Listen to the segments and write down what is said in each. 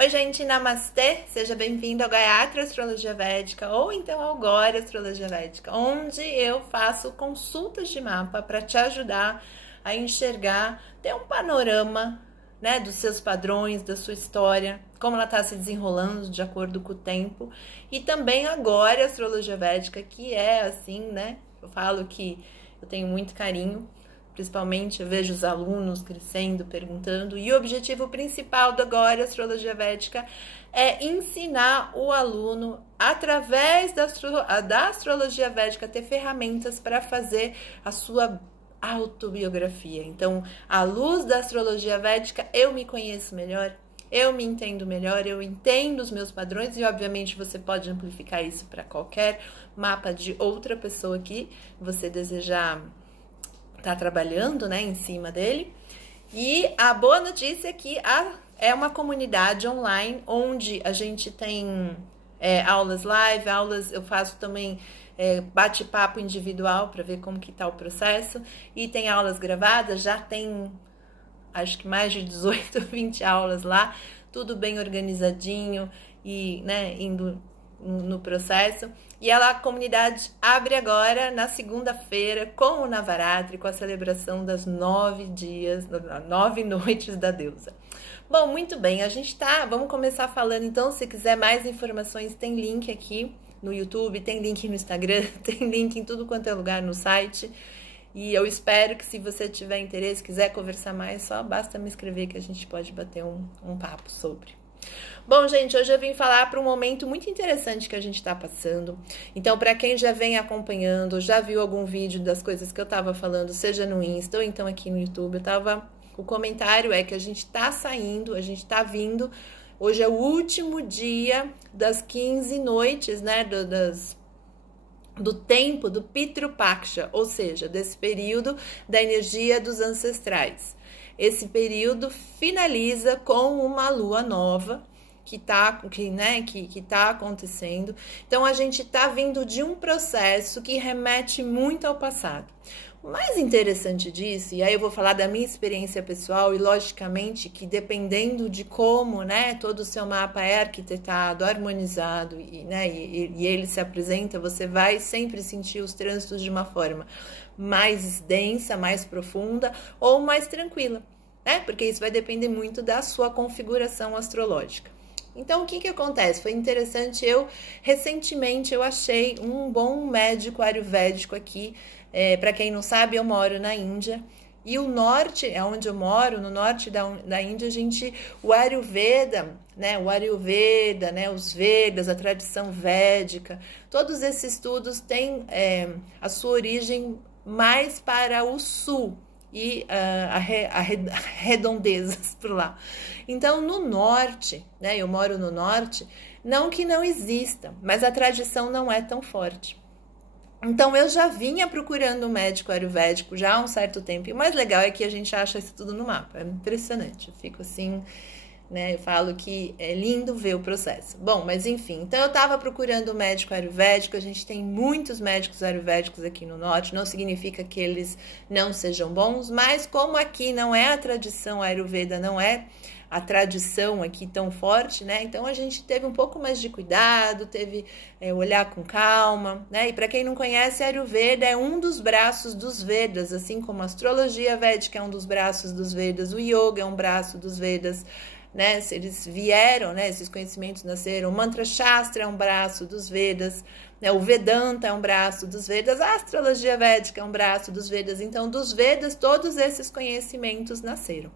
Oi, gente, namastê! Seja bem-vindo ao Gayatri Astrologia Védica ou então ao Gora Astrologia Védica, onde eu faço consultas de mapa para te ajudar a enxergar, ter um panorama, né, dos seus padrões, da sua história, como ela está se desenrolando de acordo com o tempo, e também agora a Astrologia Védica, que é assim, né, eu falo que eu tenho muito carinho. Principalmente eu vejo os alunos crescendo, perguntando, e o objetivo principal da Agora Astrologia Védica é ensinar o aluno, através da Astrologia Védica, ter ferramentas para fazer a sua autobiografia. Então, à luz da Astrologia Védica, eu me conheço melhor, eu me entendo melhor, eu entendo os meus padrões e, obviamente, você pode amplificar isso para qualquer mapa de outra pessoa que você desejar tá trabalhando, né, em cima dele. E a boa notícia é que é uma comunidade online onde a gente tem aulas live, eu faço também bate-papo individual para ver como que tá o processo, e tem aulas gravadas, já tem acho que mais de 18, 20 aulas lá, tudo bem organizadinho e, né, indo no processo. E a comunidade abre agora na segunda-feira com o Navaratri, com a celebração das 9 noites da deusa. Bom, muito bem, vamos começar falando então. Se quiser mais informações, tem link aqui no YouTube, tem link no Instagram, tem link em tudo quanto é lugar no site. E eu espero que, se você tiver interesse, quiser conversar mais, só basta me escrever que a gente pode bater um papo sobre. Bom, gente, hoje eu vim falar para um momento muito interessante que a gente está passando. Então, para quem já vem acompanhando, já viu algum vídeo das coisas que eu estava falando, seja no Insta ou então aqui no YouTube, o comentário é que a gente está saindo, a gente está vindo. Hoje é o último dia das 15 noites, né, do tempo do Pitru Paksha, ou seja, desse período da energia dos ancestrais. Esse período finaliza com uma lua nova que tá acontecendo. Então, a gente tá vindo de um processo que remete muito ao passado. O mais interessante disso, e aí eu vou falar da minha experiência pessoal, e logicamente que dependendo de como, né, todo o seu mapa é arquitetado, harmonizado, e ele se apresenta, você vai sempre sentir os trânsitos de uma forma mais densa, mais profunda ou mais tranquila, né? Porque isso vai depender muito da sua configuração astrológica. Então, o que acontece? Foi interessante, recentemente eu achei um bom médico ayurvédico aqui. Para quem não sabe, eu moro na Índia, e o norte é onde eu moro, no norte da Índia, o Ayurveda, né, os Vedas, a tradição védica, todos esses estudos têm a sua origem mais para o sul e redondezas por lá. Então, no norte, né, eu moro no norte, não que não exista, mas a tradição não é tão forte. Então, eu já vinha procurando um médico ayurvédico já há um certo tempo, e o mais legal é que a gente acha isso tudo no mapa, é impressionante, eu fico assim, né, eu falo que é lindo ver o processo. Bom, mas enfim, então eu tava procurando um médico ayurvédico, a gente tem muitos médicos ayurvédicos aqui no norte, não significa que eles não sejam bons, mas como aqui não é a tradição ayurveda, não é a tradição aqui tão forte, né, então a gente teve um pouco mais de cuidado, teve olhar com calma, né, e para quem não conhece, a Ayurveda é um dos braços dos Vedas, assim como a astrologia védica é um dos braços dos Vedas, o yoga é um braço dos Vedas, né, eles vieram, né, esses conhecimentos nasceram, o Mantra Shastra é um braço dos Vedas, né, o Vedanta é um braço dos Vedas, a astrologia védica é um braço dos Vedas, então dos Vedas todos esses conhecimentos nasceram.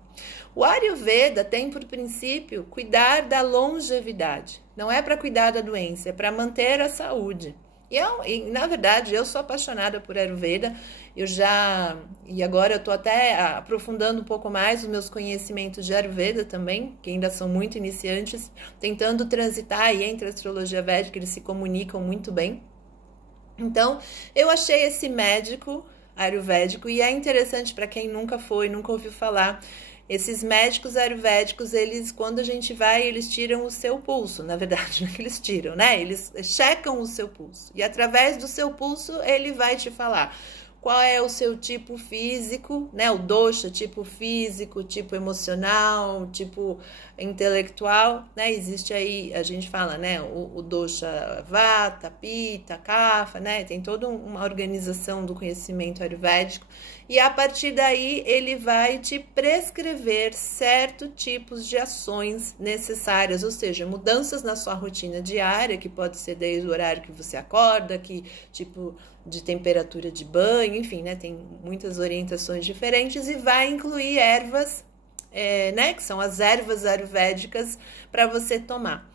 O Ayurveda tem por princípio cuidar da longevidade, não é para cuidar da doença, é para manter a saúde. E na verdade, eu sou apaixonada por Ayurveda, e agora eu estou até aprofundando um pouco mais os meus conhecimentos de Ayurveda também, que ainda são muito iniciantes, tentando transitar aí entre a astrologia védica, eles se comunicam muito bem. Então, eu achei esse médico ayurvédico, e é interessante para quem nunca ouviu falar. Esses médicos ayurvédicos, quando a gente vai, eles tiram o seu pulso, na verdade, não é que eles tiram, né? Eles checam o seu pulso, e através do seu pulso, ele vai te falar qual é o seu tipo físico, né? O dosha, tipo físico, tipo emocional, tipo intelectual, né? Existe aí, a gente fala, né? O dosha vata, pitta, kapha, né? Tem toda uma organização do conhecimento ayurvédico. E a partir daí ele vai te prescrever certos tipos de ações necessárias, ou seja, mudanças na sua rotina diária, que pode ser desde o horário que você acorda, que tipo de temperatura de banho, enfim, né? Tem muitas orientações diferentes e vai incluir ervas, né? Que são as ervas ayurvédicas para você tomar.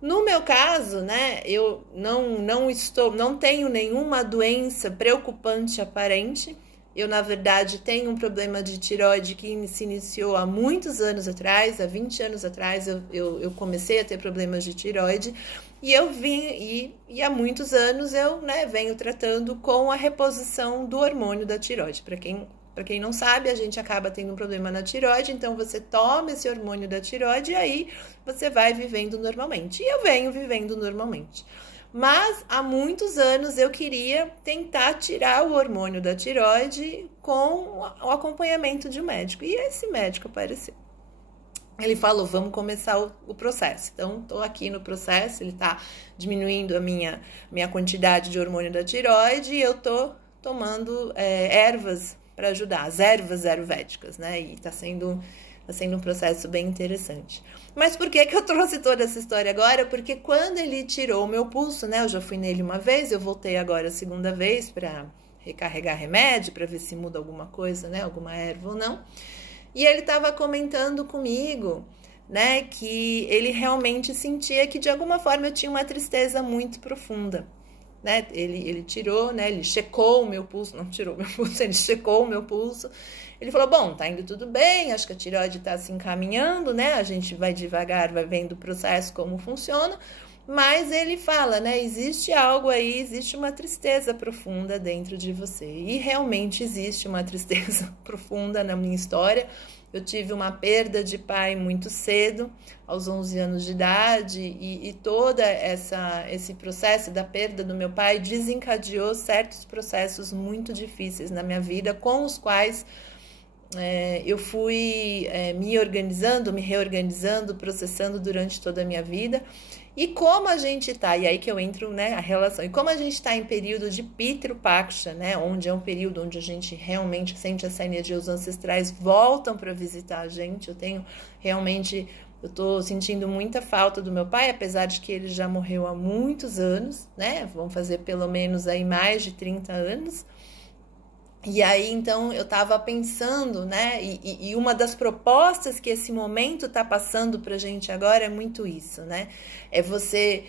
No meu caso, né? Eu não tenho nenhuma doença preocupante aparente. Eu, na verdade, tenho um problema de tireoide que se iniciou há muitos anos atrás, há 20 anos atrás eu comecei a ter problemas de tireoide e eu vim, e há muitos anos eu, né, venho tratando com a reposição do hormônio da tireoide. Para quem não sabe, a gente acaba tendo um problema na tireoide, então você toma esse hormônio da tireoide e aí você vai vivendo normalmente. E eu venho vivendo normalmente. Mas há muitos anos eu queria tentar tirar o hormônio da tireoide com o acompanhamento de um médico. E esse médico apareceu. Ele falou, vamos começar o processo. Então, estou aqui no processo, ele está diminuindo a minha quantidade de hormônio da tireoide e eu estou tomando ervas para ajudar, as ervas ayurvédicas, né? E está sendo um processo bem interessante. Mas por que eu trouxe toda essa história agora? Porque quando ele tirou o meu pulso, né? Eu já fui nele uma vez, eu voltei agora a segunda vez para recarregar remédio, para ver se muda alguma coisa, né? Alguma erva ou não. E ele estava comentando comigo, né? Que ele realmente sentia que de alguma forma eu tinha uma tristeza muito profunda. Né? Ele tirou, né? Ele checou o meu pulso, não tirou o meu pulso, ele checou o meu pulso. Ele falou, bom, tá indo tudo bem, acho que a tireoide tá se encaminhando, né? A gente vai devagar, vai vendo o processo, como funciona. Mas ele fala, né? Existe algo aí, existe uma tristeza profunda dentro de você. E realmente existe uma tristeza profunda na minha história. Eu tive uma perda de pai muito cedo, aos 11 anos de idade, e todo esse processo da perda do meu pai desencadeou certos processos muito difíceis na minha vida, com os quais eu fui me organizando, me reorganizando, processando durante toda a minha vida. E como a gente tá, e aí que eu entro, né, a relação, e como a gente tá em período de Pitru Paksha, né, onde é um período onde a gente realmente sente essa energia, os ancestrais voltam para visitar a gente, eu tô sentindo muita falta do meu pai, apesar de que ele já morreu há muitos anos, né, vão fazer pelo menos aí mais de 30 anos, e aí, então, eu estava pensando, né, e uma das propostas que esse momento está passando para a gente agora é muito isso, né, é você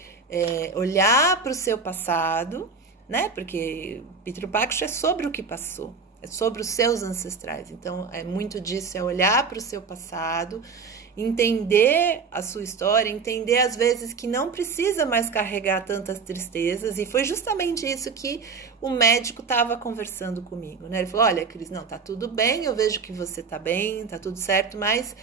olhar para o seu passado, né, porque Pitru Paksha é sobre o que passou, é sobre os seus ancestrais, então, é muito disso, é olhar para o seu passado, entender a sua história, entender às vezes que não precisa mais carregar tantas tristezas, e foi justamente isso que o médico estava conversando comigo, né? Ele falou, olha, Cris, não, tá tudo bem, eu vejo que você tá bem, tá tudo certo, mas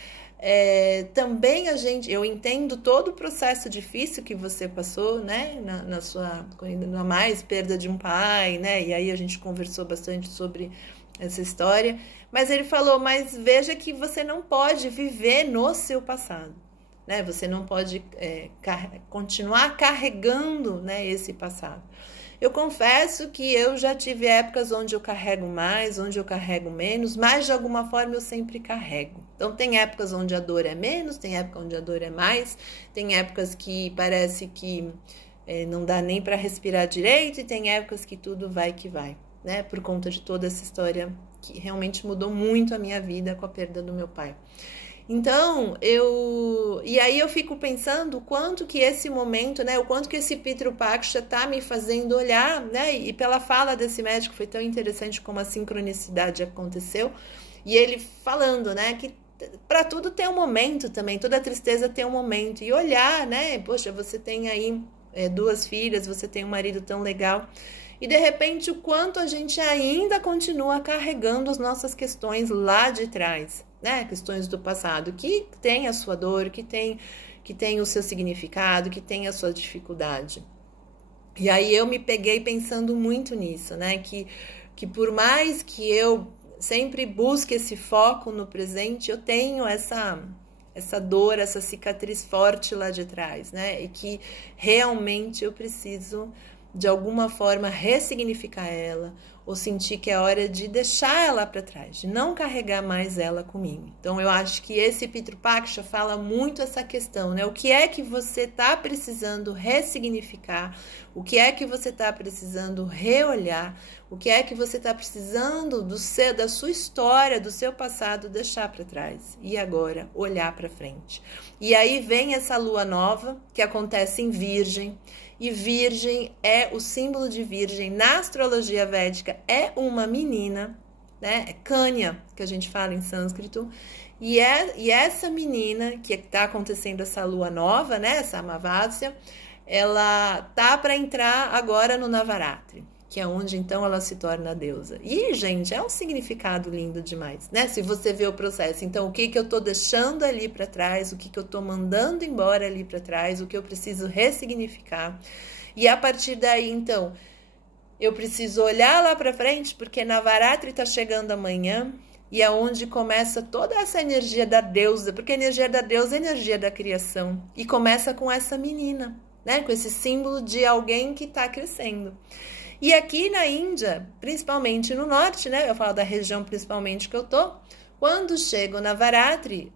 também eu entendo todo o processo difícil que você passou, né, na sua, ainda mais perda de um pai, né, e aí a gente conversou bastante sobre essa história, mas ele falou, mas veja que você não pode viver no seu passado, né, você não pode continuar carregando, né, esse passado. Eu confesso que eu já tive épocas onde eu carrego mais, onde eu carrego menos, mas de alguma forma eu sempre carrego. Então tem épocas onde a dor é menos, tem época onde a dor é mais, tem épocas que parece que não dá nem para respirar direito e tem épocas que tudo vai que vai, né? Por conta de toda essa história que realmente mudou muito a minha vida com a perda do meu pai. Então, e aí eu fico pensando o quanto que esse momento, né, o quanto que esse Pitru Paksha tá me fazendo olhar, né, e pela fala desse médico foi tão interessante como a sincronicidade aconteceu, e ele falando, né, que para tudo tem um momento também, toda tristeza tem um momento, e olhar, né, poxa, você tem aí 2 filhas, você tem um marido tão legal, e de repente o quanto a gente ainda continua carregando as nossas questões lá de trás, né? Questões do passado, que tem a sua dor, que tem o seu significado, que tem a sua dificuldade. E aí eu me peguei pensando muito nisso, né? Que que por mais que eu sempre busque esse foco no presente, eu tenho essa dor, essa cicatriz forte lá de trás, né? E que realmente eu preciso, de alguma forma, ressignificar ela, ou sentir que é hora de deixar ela para trás, de não carregar mais ela comigo. Então, eu acho que esse Pitru Paksha fala muito essa questão, né? O que é que você está precisando ressignificar? O que é que você está precisando reolhar? O que é que você está precisando da sua história, do seu passado, deixar para trás? E agora, olhar para frente. E aí vem essa lua nova, que acontece em Virgem, e Virgem é o símbolo de Virgem na astrologia védica, é uma menina, né? É Kanya, que a gente fala em sânscrito, e essa menina que está acontecendo essa lua nova, né? Essa Amavasya, ela tá para entrar agora no Navaratri, que é onde então ela se torna a deusa. E, gente, é um significado lindo demais, né? Se você vê o processo. Então, o que eu tô deixando ali para trás, o que eu tô mandando embora ali para trás, o que eu preciso ressignificar. E a partir daí, então, eu preciso olhar lá para frente, porque Navaratri tá chegando amanhã, e é onde começa toda essa energia da deusa, porque a energia da deusa é a energia da criação. E começa com essa menina, né? Com esse símbolo de alguém que está crescendo. E aqui na Índia, principalmente no norte, né? Eu falo da região principalmente que eu tô. Quando chego na Navaratri,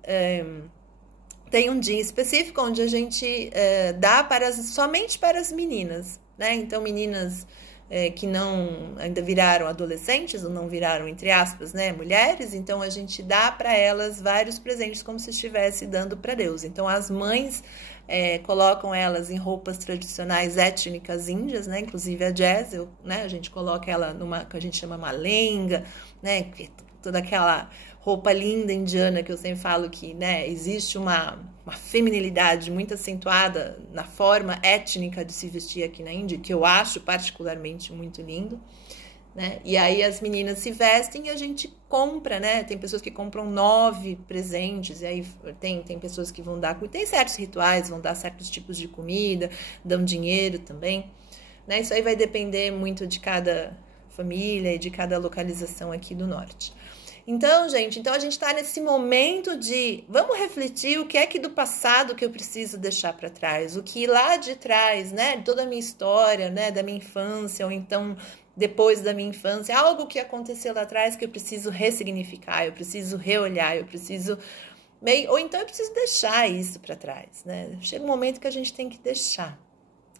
tem um dia específico onde a gente dá somente para as meninas, né? Então, meninas que não ainda viraram adolescentes, ou não viraram, entre aspas, né, mulheres, então a gente dá para elas vários presentes como se estivesse dando para Deus. Então, as mães colocam elas em roupas tradicionais étnicas índias, né? Inclusive a Jazz, né? A gente coloca ela numa que a gente chama malenga, né? Toda aquela roupa linda indiana que eu sempre falo que, né? Existe uma feminilidade muito acentuada na forma étnica de se vestir aqui na Índia, que eu acho particularmente muito lindo. Né? E aí as meninas se vestem e a gente compra, né? Tem pessoas que compram 9 presentes, e aí tem pessoas que vão dar, tem certos rituais, vão dar certos tipos de comida, dão dinheiro também, né? Isso aí vai depender muito de cada família e de cada localização aqui do norte. Então, gente, a gente está nesse momento de vamos refletir o que é que do passado que eu preciso deixar para trás, o que lá de trás, né? Toda a minha história, né? Da minha infância, ou então depois da minha infância, algo que aconteceu lá atrás que eu preciso ressignificar, eu preciso reolhar, eu preciso ou então eu preciso deixar isso para trás, né? Chega um momento que a gente tem que deixar.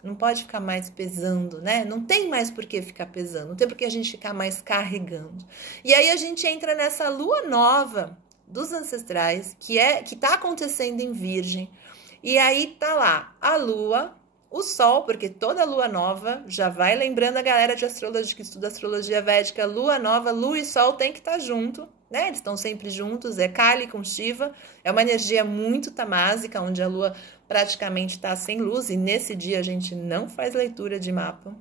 Não pode ficar mais pesando, né? Não tem mais por que ficar pesando, não tem por que a gente ficar mais carregando. E aí a gente entra nessa lua nova dos ancestrais, que tá acontecendo em Virgem. E aí tá lá a lua, o sol, porque toda lua nova, já vai lembrando a galera de astrologia que estuda astrologia védica, lua nova, lua e sol tem que estar junto, né? Eles estão sempre juntos, é Kali com Shiva, é uma energia muito tamásica, onde a lua praticamente está sem luz, e nesse dia a gente não faz leitura de mapa,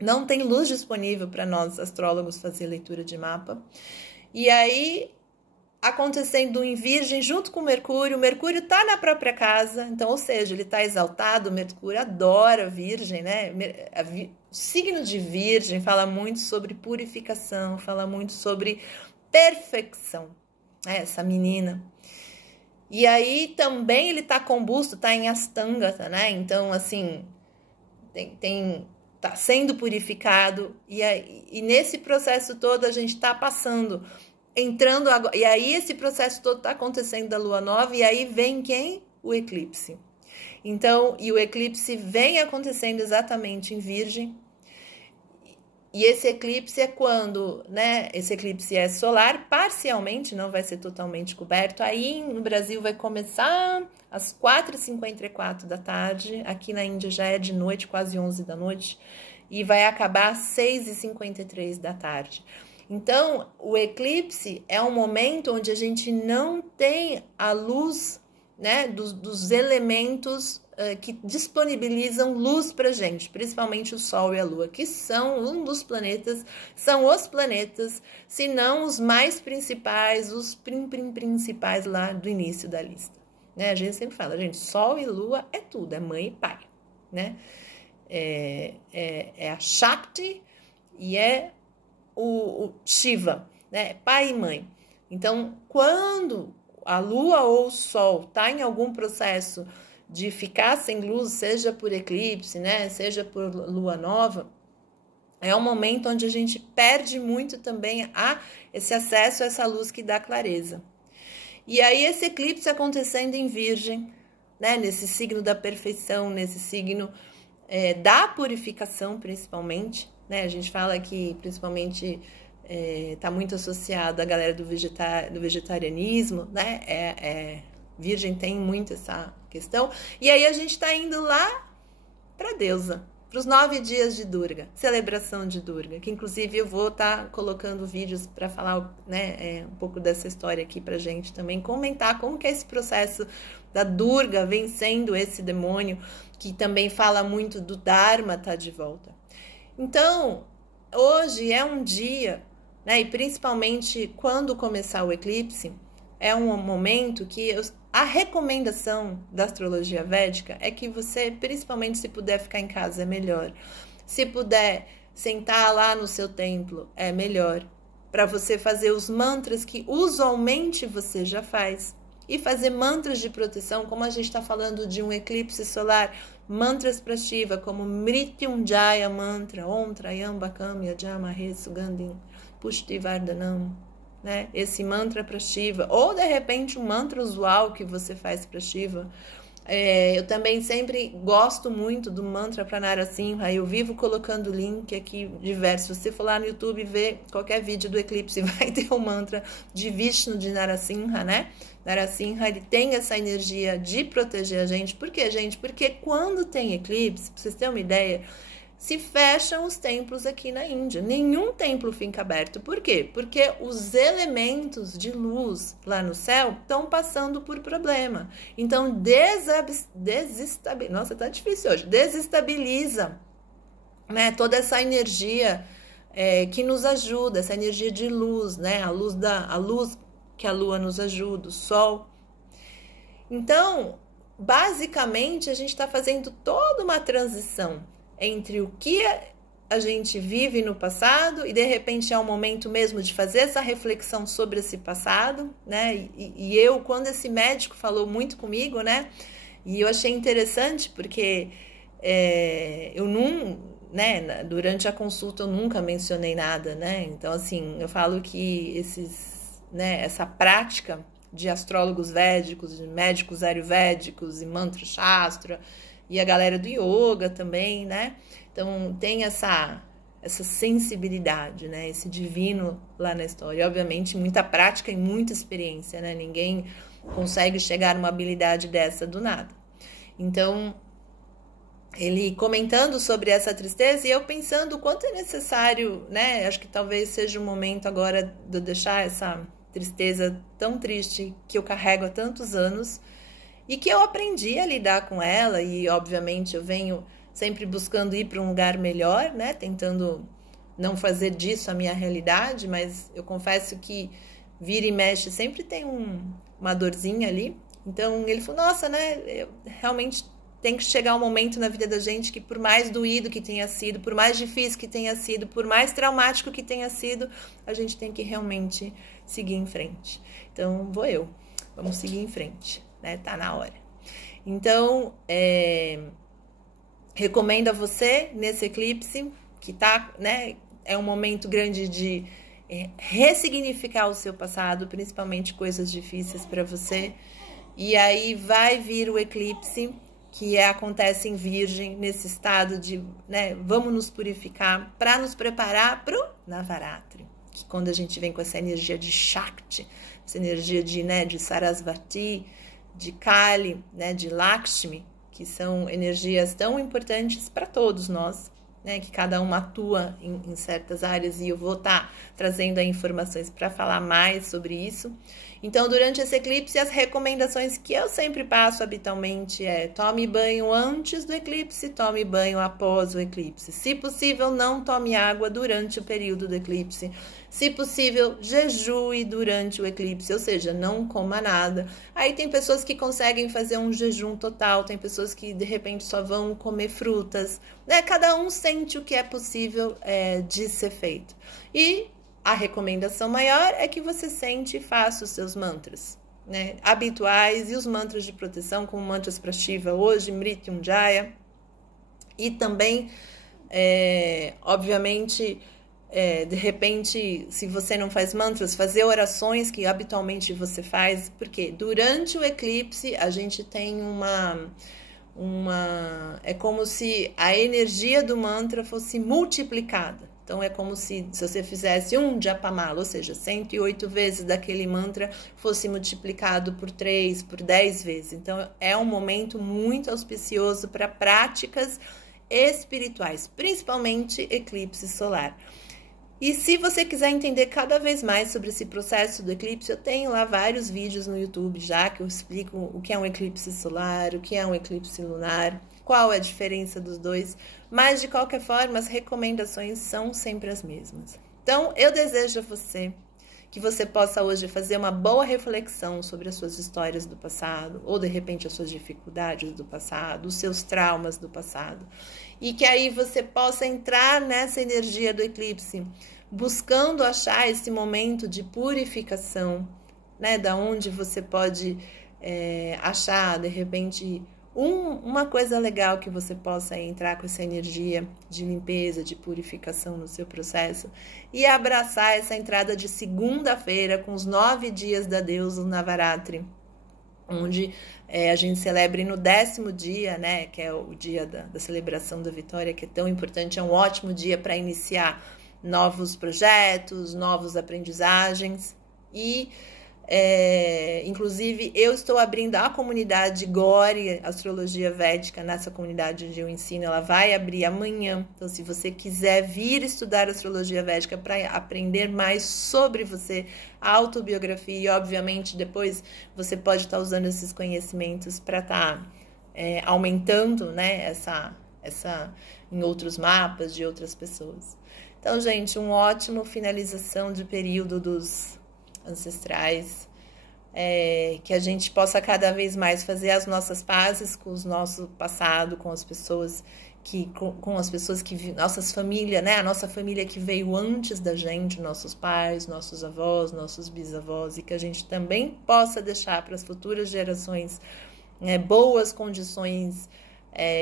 não tem luz disponível para nós astrólogos fazer leitura de mapa. E aí acontecendo em Virgem junto com o Mercúrio está na própria casa, então, ou seja, ele está exaltado, o Mercúrio adora Virgem, né? O signo de Virgem fala muito sobre purificação, fala muito sobre perfeição, né? Essa menina. E aí também ele está combusto, está em Astangata, né? Então, assim, tá sendo purificado, e nesse processo todo a gente está passando, entrando agora, e aí esse processo todo está acontecendo da lua nova, e aí vem quem? O eclipse. Então, e o eclipse vem acontecendo exatamente em Virgem, e esse eclipse é quando, né? Esse eclipse é solar, parcialmente, não vai ser totalmente coberto. Aí no Brasil vai começar às 4h54 da tarde, aqui na Índia já é de noite, quase 11 da noite, e vai acabar às 6h53 da tarde. Então, o eclipse é um momento onde a gente não tem a luz, né, dos elementos que disponibilizam luz para gente, principalmente o Sol e a Lua, que são os planetas, se não os mais principais, os principais lá do início da lista. Né? A gente sempre fala, gente, Sol e Lua é tudo, é mãe e pai, né? É a Shakti e é o Shiva, né? Pai e mãe. Então, quando a lua ou o sol está em algum processo de ficar sem luz, seja por eclipse, né? Seja por lua nova, é um momento onde a gente perde muito também esse acesso a essa luz que dá clareza. E aí esse eclipse acontecendo em Virgem, né? Nesse signo da perfeição, nesse signo da purificação, principalmente, né? A gente fala que principalmente está muito associado à galera do vegetarianismo, né? Virgem tem muito essa questão. E aí a gente está indo lá para a deusa, para os 9 dias de Durga, celebração de Durga, que inclusive eu vou estar colocando vídeos para falar, né, um pouco dessa história aqui para gente também, comentar como que é esse processo da Durga vencendo esse demônio, que também fala muito do Dharma tá de volta. Então, hoje é um dia, né, e principalmente quando começar o eclipse, é um momento que a recomendação da astrologia védica é que você, principalmente se puder ficar em casa, é melhor. Se puder sentar lá no seu templo, é melhor. Para você fazer os mantras que usualmente você já faz. E fazer mantras de proteção, como a gente está falando de um eclipse solar, mantras para Shiva, como Mrityunjaya mantra, Om Trayambakam Yajamahe Sugandhim Pushtivardhanam, né? Esse mantra para Shiva, ou de repente um mantra usual que você faz para Shiva. Eu também sempre gosto muito do mantra para Narasimha, eu vivo colocando link aqui diversos. Se você for lá no YouTube e ver qualquer vídeo do eclipse, vai ter o mantra de Vishnu de Narasimha, né? Narasimha, ele tem essa energia de proteger a gente. Por quê, gente? Porque quando tem eclipse, para vocês terem uma ideia, se fecham os templos aqui na Índia. Nenhum templo fica aberto. Por quê? Porque os elementos de luz lá no céu estão passando por problema. Então, desestabiliza. Nossa, tá difícil hoje. Desestabiliza, né, toda essa energia que nos ajuda, essa energia de luz, né? A luz que a lua nos ajuda, o sol. Então, basicamente, a gente está fazendo toda uma transição entre o que a gente vive no passado e de repente é o momento mesmo de fazer essa reflexão sobre esse passado, né? E eu, quando esse médico falou muito comigo, né? E eu achei interessante porque eu não, né? Durante a consulta eu nunca mencionei nada, né? Então, assim, eu falo que essa prática de astrólogos védicos, de médicos ayurvédicos e mantra shastra, e a galera do yoga também, né? Então, tem essa sensibilidade, né? Esse divino lá na história. E, obviamente, muita prática e muita experiência, né? Ninguém consegue chegar numa habilidade dessa do nada. Então, ele comentando sobre essa tristeza e eu pensando o quanto é necessário, né? Acho que talvez seja o momento agora de eu deixar essa tristeza tão triste que eu carrego há tantos anos, e que eu aprendi a lidar com ela, e obviamente eu venho sempre buscando ir para um lugar melhor, né? Tentando não fazer disso a minha realidade, mas eu confesso que vira e mexe sempre tem uma dorzinha ali. Então ele falou, nossa, né? Realmente tem que chegar um momento na vida da gente que, por mais doído que tenha sido, por mais difícil que tenha sido, por mais traumático que tenha sido, a gente tem que realmente seguir em frente. Então vamos seguir em frente. Né, tá na hora. Então, recomendo a você, nesse eclipse, que tá, né, é um momento grande de ressignificar o seu passado, principalmente coisas difíceis para você. E aí vai vir o eclipse, que acontece em Virgem, nesse estado de, né, vamos nos purificar para nos preparar pro Navaratri. Que quando a gente vem com essa energia de Shakti, essa energia de Sarasvati, de Kali, né, de Lakshmi, que são energias tão importantes para todos nós, né, que cada uma atua em certas áreas, e eu vou estar trazendo aí informações para falar mais sobre isso. Então, durante esse eclipse, as recomendações que eu sempre passo habitualmente é: tome banho antes do eclipse, tome banho após o eclipse. Se possível, não tome água durante o período do eclipse. Se possível, jejue durante o eclipse, ou seja, não coma nada. Aí tem pessoas que conseguem fazer um jejum total, tem pessoas que de repente só vão comer frutas, né? Cada um sente o que é possível de ser feito. E a recomendação maior é que você sente e faça os seus mantras, né, habituais e os mantras de proteção, como mantras para Shiva hoje, Mrityunjaya. E também, obviamente, de repente, se você não faz mantras, fazer orações que habitualmente você faz, porque durante o eclipse a gente tem é como se a energia do mantra fosse multiplicada. Então, é como se você fizesse um Japamala, ou seja, 108 vezes daquele mantra fosse multiplicado por 3, por 10 vezes. Então, é um momento muito auspicioso para práticas espirituais, principalmente eclipse solar. E se você quiser entender cada vez mais sobre esse processo do eclipse, eu tenho lá vários vídeos no YouTube já que eu explico o que é um eclipse solar, o que é um eclipse lunar, qual é a diferença dos dois, mas de qualquer forma as recomendações são sempre as mesmas. Então, eu desejo a você que você possa hoje fazer uma boa reflexão sobre as suas histórias do passado, ou de repente as suas dificuldades do passado, os seus traumas do passado, e que aí você possa entrar nessa energia do eclipse, buscando achar esse momento de purificação, né, da onde você pode achar, de repente, uma coisa legal que você possa entrar com essa energia de limpeza, de purificação no seu processo e abraçar essa entrada de segunda-feira com os 9 dias da deusa Navaratri, onde a gente celebra no 10º dia, né, que é o dia da celebração da vitória, que é tão importante, é um ótimo dia para iniciar novos projetos, novas aprendizagens e inclusive eu estou abrindo a comunidade Gauri Astrologia Védica. Nessa comunidade onde eu ensino, ela vai abrir amanhã. Então, se você quiser vir estudar Astrologia Védica para aprender mais sobre você, a autobiografia, e obviamente depois você pode estar usando esses conhecimentos para estar aumentando, né, essa em outros mapas de outras pessoas. Então, gente, uma ótima finalização de período dos ancestrais, que a gente possa cada vez mais fazer as nossas pazes com o nosso passado, com as pessoas que nossas famílias, né, a nossa família que veio antes da gente, nossos pais, nossos avós, nossos bisavós, e que a gente também possa deixar para as futuras gerações boas condições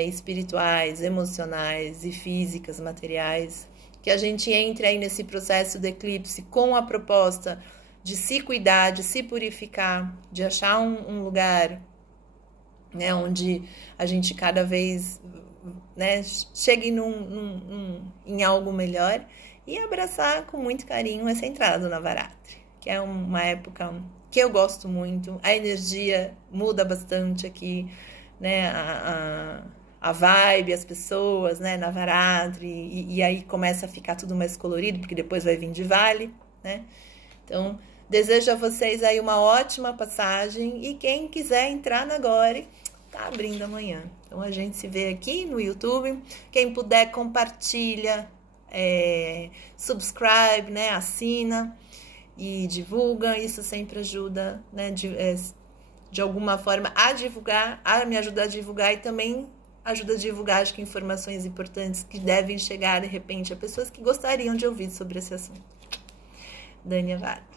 espirituais, emocionais e físicas, materiais, que a gente entre aí nesse processo do eclipse com a proposta de se cuidar, de se purificar, de achar um lugar, né, onde a gente cada vez, né, chegue em algo melhor e abraçar com muito carinho essa entrada do Navaratri, que é uma época que eu gosto muito, a energia muda bastante aqui, né, a vibe, as pessoas, né, Navaratri, e aí começa a ficar tudo mais colorido, porque depois vai vir Diwali, né, então desejo a vocês aí uma ótima passagem e quem quiser entrar na Gauri, tá abrindo amanhã. Então a gente se vê aqui no YouTube. Quem puder, compartilha, subscribe, né, assina e divulga. Isso sempre ajuda, né, de alguma forma a divulgar, a me ajudar a divulgar e também ajuda a divulgar, acho que informações importantes que devem chegar de repente a pessoas que gostariam de ouvir sobre esse assunto. Dhanyavad.